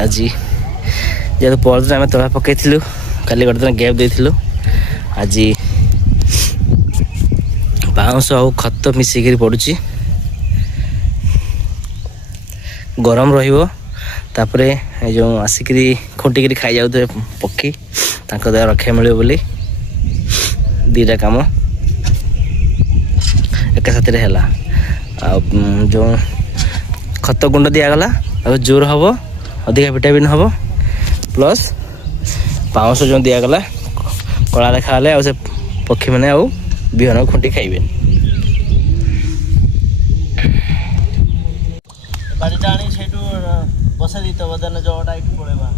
आज जेहेतु परदिन आम तला पकईलु काली गोटे दिन गैप देलु आज बाउंस आउ खत मिसिक पड़ुची गरम रपर जो आसिक खुंटिक खाई जाऊ पक्षी द्वारा रक्षा मिले बोली दीटा कम एक साथी है जो खत गुंड दिगला जोर हम अधिक विटामिन हम प्लस पाउंस जो दिगला कला देखा से पक्षी मैंने आउ बिहन खुंटी खाइबे बसा दी तो बदन जो टाइप पड़ेगा